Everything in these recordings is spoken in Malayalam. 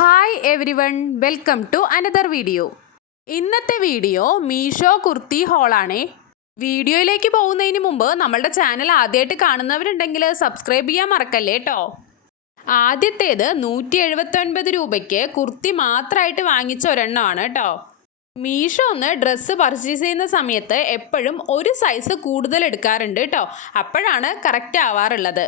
Hi everyone, welcome to another video. ഇന്നത്തെ വീഡിയോ മീഷോ കുർത്തി ഹോളാണേ. വീഡിയോയിലേക്ക് പോകുന്നതിന് മുമ്പ് നമ്മളുടെ ചാനൽ ആദ്യമായിട്ട് കാണുന്നവരുണ്ടെങ്കിൽ സബ്സ്ക്രൈബ് ചെയ്യാൻ മറക്കല്ലേ കേട്ടോ. ആദ്യത്തേത് 179 രൂപയ്ക്ക് കുർത്തി മാത്രമായിട്ട് വാങ്ങിച്ച ഒരെണ്ണമാണ് കേട്ടോ. മീഷോന്ന് ഡ്രസ്സ് പർച്ചേസ് ചെയ്യുന്ന സമയത്ത് എപ്പോഴും ഒരു സൈസ് കൂടുതൽ എടുക്കാറുണ്ട് കേട്ടോ. അപ്പോഴാണ് കറക്റ്റ് ആവാറുള്ളത്.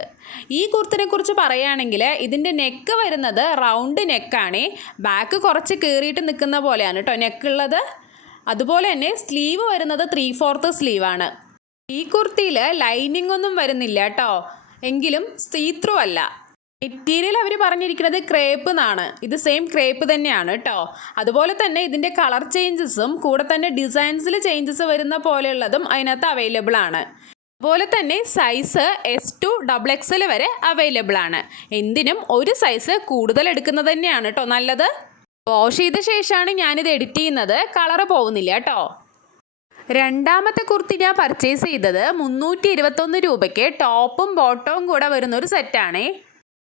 ഈ കുർത്തിനെ കുറിച്ച് പറയുകയാണെങ്കിൽ ഇതിൻ്റെ നെക്ക് വരുന്നത് റൗണ്ട് നെക്കാണ്. ബാക്ക് കുറച്ച് കീറിയിട്ട് നിൽക്കുന്ന പോലെയാണ് കേട്ടോ നെക്കുള്ളത്. അതുപോലെ തന്നെ സ്ലീവ് വരുന്നത് 3/4 സ്ലീവാണ്. ഈ കുർത്തിയിൽ ലൈനിങ് ഒന്നും വരുന്നില്ല കേട്ടോ, എങ്കിലും സീത്രൂ അല്ല. മെറ്റീരിയൽ അവർ പറഞ്ഞിരിക്കുന്നത് ക്രേപ്പ് എന്നാണ്. ഇത് സെയിം ക്രേപ്പ് തന്നെയാണ് കേട്ടോ. അതുപോലെ തന്നെ ഇതിൻ്റെ കളർ ചേഞ്ചസും കൂടെ തന്നെ ഡിസൈൻസിൽ ചേഞ്ചസ് വരുന്ന പോലെയുള്ളതും അതിനകത്ത് അവൈലബിൾ ആണ്. അതുപോലെ തന്നെ സൈസ് S2 XXL വരെ അവൈലബിൾ ആണ്. എന്തിനും ഒരു സൈസ് കൂടുതൽ എടുക്കുന്നത് തന്നെയാണ് കേട്ടോ നല്ലത്. വാഷ് ചെയ്ത ശേഷമാണ് ഞാനിത് എഡിറ്റ് ചെയ്യുന്നത്, കളറ് പോകുന്നില്ല കേട്ടോ. രണ്ടാമത്തെ കുർത്തി ഞാൻ പർച്ചേസ് ചെയ്തത് 321 രൂപയ്ക്ക് ടോപ്പും ബോട്ടവും കൂടെ വരുന്നൊരു സെറ്റാണേ.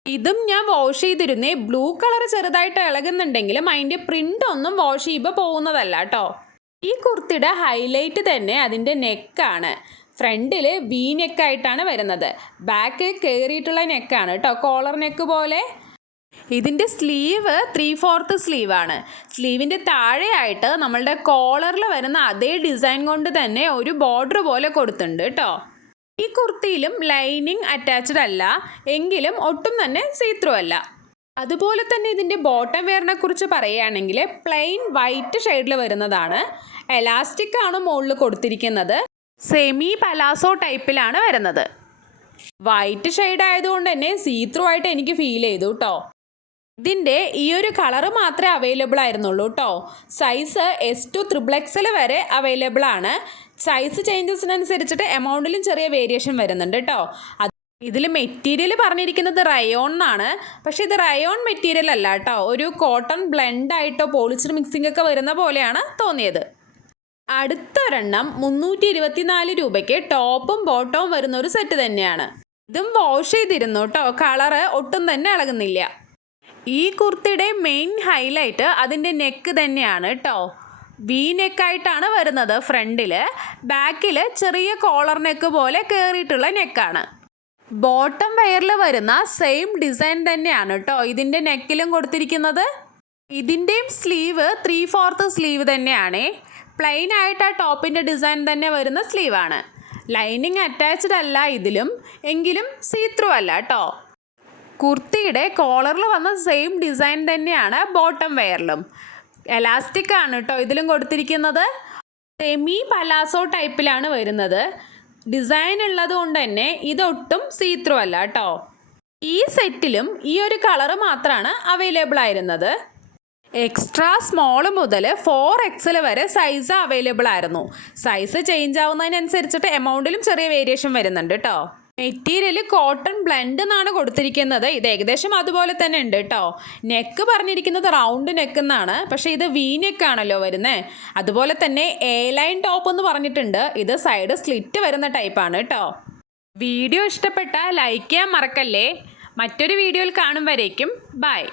ഇതും ഞാൻ വാഷ് ചെയ്തിരുന്നേ. ബ്ലൂ കളർ ചെറുതായിട്ട് ഇളകുന്നുണ്ടെങ്കിലും അതിൻ്റെ പ്രിൻ്റ് ഒന്നും വാഷ് ചെയ്യുമ്പോൾ പോകുന്നതല്ല കേട്ടോ. ഈ കുർത്തിയുടെ ഹൈലൈറ്റ് തന്നെ അതിൻ്റെ നെക്കാണ്. ഫ്രണ്ടിൽ വി നെക്കായിട്ടാണ് വരുന്നത്, ബാക്ക് കയറിയിട്ടുള്ള നെക്കാണ് കേട്ടോ, കോളർ നെക്ക് പോലെ. ഇതിൻ്റെ സ്ലീവ് 3/4 സ്ലീവാണ്. സ്ലീവിൻ്റെ താഴെയായിട്ട് നമ്മളുടെ കോളറിൽ വരുന്ന അതേ ഡിസൈൻ കൊണ്ട് തന്നെ ഒരു ബോർഡർ പോലെ കൊടുത്തിട്ടുണ്ട് കേട്ടോ. ഈ കുർത്തിയിലും ലൈനിങ് അറ്റാച്ച്ഡ് അല്ല, എങ്കിലും ഒട്ടും തന്നെ സീത്രൂ അല്ല. അതുപോലെ തന്നെ ഇതിൻ്റെ ബോട്ടം വെയറിനെ കുറിച്ച് പറയുകയാണെങ്കിൽ പ്ലെയിൻ വൈറ്റ് ഷെയ്ഡിൽ വരുന്നതാണ്. എലാസ്റ്റിക് ആണ് മുകളിൽ കൊടുത്തിരിക്കുന്നത്. സെമി പലാസോ ടൈപ്പിലാണ് വരുന്നത്. വൈറ്റ് ഷെയ്ഡ് ആയതുകൊണ്ട് തന്നെ സീത്രൂ ആയിട്ട് എനിക്ക് ഫീൽ ചെയ്തു കേട്ടോ. ഇതിൻ്റെ ഈ ഒരു കളറ് മാത്രമേ അവൈലബിൾ ആയിരുന്നുള്ളൂ കേട്ടോ. സൈസ് S2 XXL വരെ അവൈലബിൾ ആണ്. സൈസ് ചേഞ്ചസിനനുസരിച്ചിട്ട് എമൗണ്ടിലും ചെറിയ വേരിയേഷൻ വരുന്നുണ്ട് കേട്ടോ. ഇതിൽ മെറ്റീരിയൽ പറഞ്ഞിരിക്കുന്നത് റയോൺ എന്നാണ്, പക്ഷേ ഇത് റയോൺ മെറ്റീരിയൽ അല്ല കേട്ടോ. ഒരു കോട്ടൺ ബ്ലെൻഡായിട്ടോ പോളിസ്റ്റർ മിക്സിംഗ് ഒക്കെ വരുന്ന പോലെയാണ് തോന്നിയത്. അടുത്തൊരെണ്ണം 324 രൂപയ്ക്ക് ടോപ്പും ബോട്ടവും വരുന്ന ഒരു സെറ്റ് തന്നെയാണ്. ഇതും വാഷ് ചെയ്തിരുന്നു കേട്ടോ, കളറ് ഒട്ടും തന്നെ ഇളകുന്നില്ല. ഈ കുർത്തിയുടെ മെയിൻ ഹൈലൈറ്റ് അതിൻ്റെ നെക്ക് തന്നെയാണ് കേട്ടോ. വി നെക്കായിട്ടാണ് വരുന്നത് ഫ്രണ്ടിൽ. ബാക്കിൽ ചെറിയ കോളർ നെക്ക് പോലെ കയറിയിട്ടുള്ള നെക്കാണ്. ബോട്ടം വെയറിൽ വരുന്ന സെയിം ഡിസൈൻ തന്നെയാണ് കേട്ടോ ഇതിൻ്റെ നെക്കിലും കൊടുത്തിരിക്കുന്നത്. ഇതിൻ്റെയും സ്ലീവ് 3/4 സ്ലീവ് തന്നെയാണ്. പ്ലെയിൻ ആയിട്ട് ആ ടോപ്പിൻ്റെ ഡിസൈൻ തന്നെ വരുന്ന സ്ലീവാണ്. ലൈനിങ് അറ്റാച്ച്ഡ് അല്ല ഇതിലും, എങ്കിലും സീത്രൂ അല്ല കേട്ടോ. കുർത്തിയുടെ കോളറിൽ വന്ന സെയിം ഡിസൈൻ തന്നെയാണ് ബോട്ടം വെയറിലും. എലാസ്റ്റിക് ആണ് കേട്ടോ ഇതിലും കൊടുത്തിരിക്കുന്നത്. സെമി പലാസോ ടൈപ്പിലാണ് വരുന്നത്. ഡിസൈൻ ഉള്ളത് കൊണ്ട് തന്നെ ഇതൊട്ടും സീത്രൂ അല്ല കേട്ടോ. ഈ സെറ്റിലും ഈ ഒരു കളറ് മാത്രമാണ് അവൈലബിൾ ആയിരുന്നത്. എക്സ്ട്രാ സ്മോൾ മുതൽ 4XL വരെ സൈസ് അവൈലബിൾ ആയിരുന്നു. സൈസ് ചേഞ്ച് ആവുന്നതിനനുസരിച്ചിട്ട് എമൗണ്ടിലും ചെറിയ വേരിയേഷൻ വരുന്നുണ്ട് കേട്ടോ. മെറ്റീരിയൽ കോട്ടൺ ബ്ലെൻഡ് എന്നാണ് കൊടുത്തിരിക്കുന്നത്. ഇത് ഏകദേശം അതുപോലെ തന്നെ ഉണ്ട് കേട്ടോ. നെക്ക് പറഞ്ഞിരിക്കുന്നത് റൗണ്ട് നെക്ക് എന്നാണ്, പക്ഷേ ഇത് വി നെക്കാണല്ലോ വരുന്നത്. അതുപോലെ തന്നെ എ ലൈൻ ടോപ്പ് എന്ന് പറഞ്ഞിട്ടുണ്ട്. ഇത് സൈഡ് സ്ലിറ്റ് വരുന്ന ടൈപ്പാണ് കേട്ടോ. വീഡിയോ ഇഷ്ടപ്പെട്ടാൽ ലൈക്ക് ചെയ്യാൻ മറക്കല്ലേ. മറ്റൊരു വീഡിയോയിൽ കാണും വരേക്കും ബൈ.